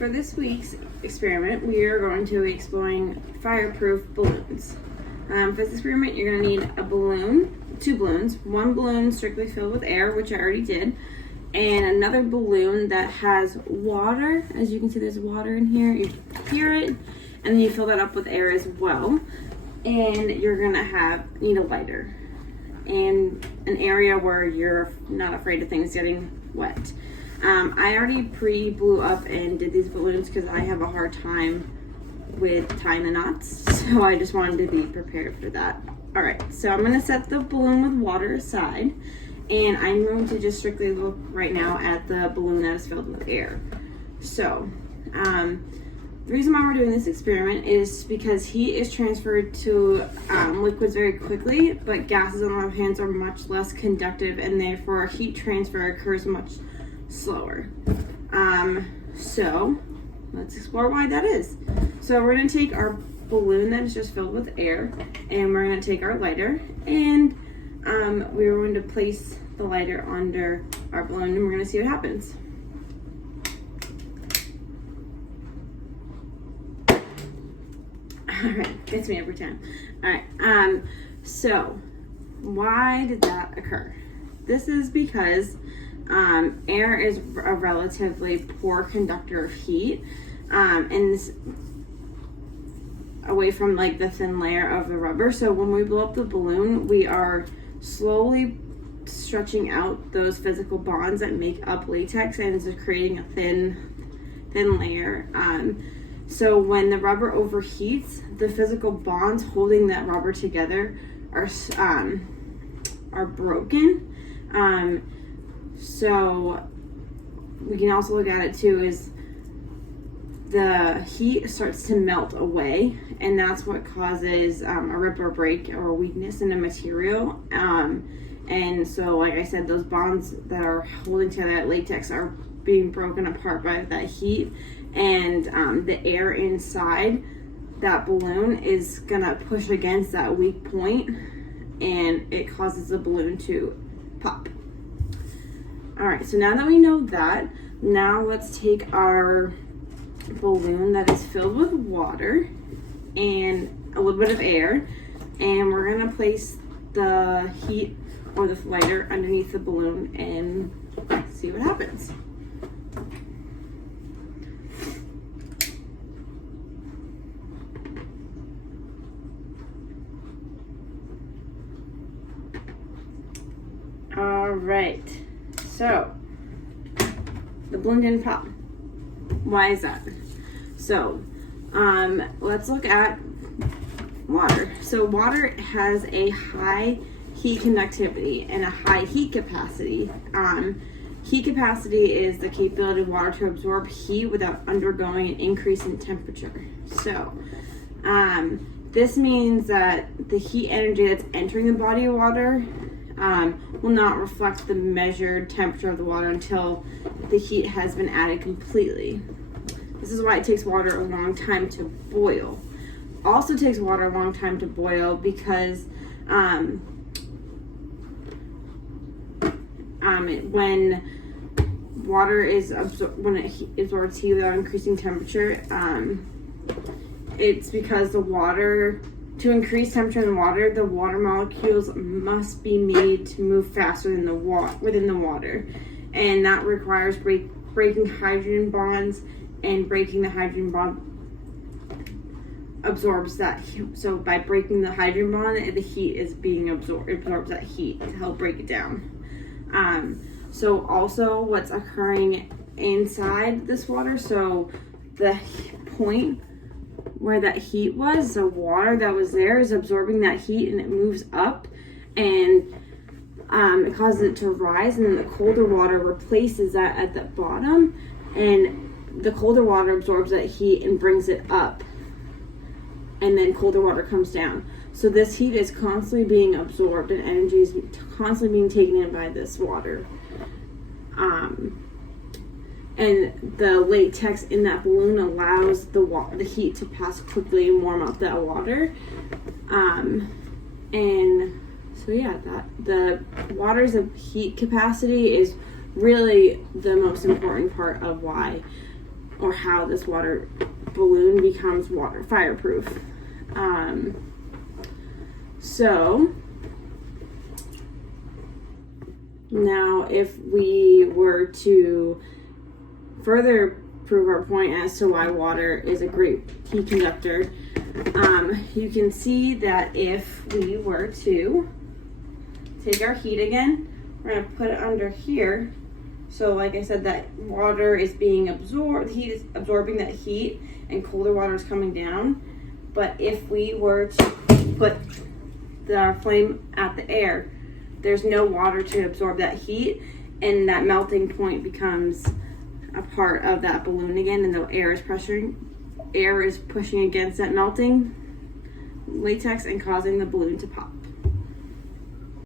for this week's experiment, we are going to be exploring fireproof balloons. For this experiment, you're going to need a balloon, 2 balloons, one balloon strictly filled with air, which I already did, and another balloon that has water. As you can see, there's water in here. You hear it, and then you fill that up with air as well. And you're going to need a lighter and an area where you're not afraid of things getting wet. I already pre-blew up and did these balloons because I have a hard time with tying the knots, so I just wanted to be prepared for that. All right, so I'm going to set the balloon with water aside, and I'm going to just strictly look right now at the balloon that is filled with air. So the reason why we're doing this experiment is because heat is transferred to liquids very quickly, but gases on the other hand are much less conductive, and therefore heat transfer occurs much slower. So let's explore why that is. So we're going to take our balloon that is just filled with air, and we're going to take our lighter, and we're going to place the lighter under our balloon, and we're going to see what happens. All right, gets me every time. All right, so why did that occur? This is because air is a relatively poor conductor of heat, and this, away from like the thin layer of the rubber. So when we blow up the balloon, we are slowly stretching out those physical bonds that make up latex, and it's creating a thin layer. So when the rubber overheats, the physical bonds holding that rubber together are broken. So we can also look at it too is the heat starts to melt away, and that's what causes a rip or break or weakness in the material. And so, like I said, those bonds that are holding together that latex are being broken apart by that heat, and the air inside that balloon is gonna push against that weak point, and it causes the balloon to pop. All right, so now that we know that, now let's take our balloon that is filled with water and a little bit of air, and we're gonna place the heat or the lighter underneath the balloon and see what happens. All right, so the balloon didn't pop. Why is that? So let's look at water. So water has a high heat conductivity and a high heat capacity. Heat capacity is the capability of water to absorb heat without undergoing an increase in temperature. So this means that the heat energy that's entering the body of water will not reflect the measured temperature of the water until the heat has been added completely. This is why it takes water a long time to boil. Also takes water a long time to boil because when water is when it absorbs heat without increasing temperature, it's because the water, to increase temperature in the water molecules must be made to move faster than within the water, and that requires breaking hydrogen bonds, and breaking the hydrogen bond absorbs that heat. So by breaking the hydrogen bond, the heat is being absorbed, absorbs that heat to help break it down. So also what's occurring inside this water, so the point where that heat was, the water that was there is absorbing that heat, and it moves up, and it causes it to rise, and then the colder water replaces that at the bottom, and the colder water absorbs that heat and brings it up, and then colder water comes down. So this heat is constantly being absorbed, and energy is constantly being taken in by this water. And the latex in that balloon allows the heat to pass quickly and warm up that water. And so yeah, the water's heat capacity is really the most important part of why or how this water balloon becomes water fireproof. So now if we were to further prove our point as to why water is a great heat conductor, you can see that if we were to take our heat again, we're going to put it under here. So like I said, that water is being absorbed, the heat is absorbing that heat, and colder water is coming down. But if we were to put our flame at the air, there's no water to absorb that heat, and that melting point becomes a part of that balloon again, and the air is pushing against that melting latex and causing the balloon to pop.